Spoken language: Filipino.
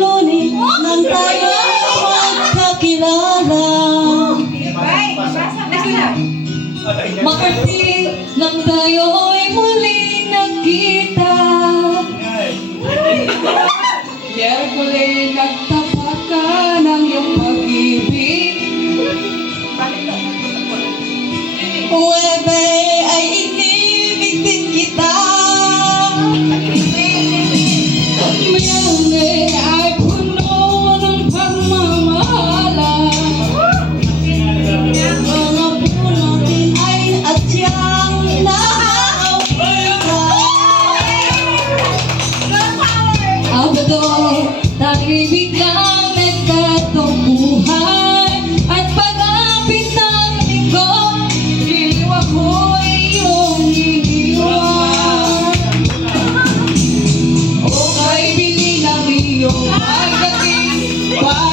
Ngunit nang tayo magkakilala, makarating nang tayo'y muling nagkita, Pierre muli nagtapat ka ng iyong pag-ibig. Uwebe ay inibig din kita, Mayambe ay puno ng pagmamahalan. Mga puno din ay adyang naaaway. Abado, tag-ibig lang nagkatong buhay. At pag-apit ng linggo, giliw ako'y iyong iniwan. O kay biling ang iyong pagdating.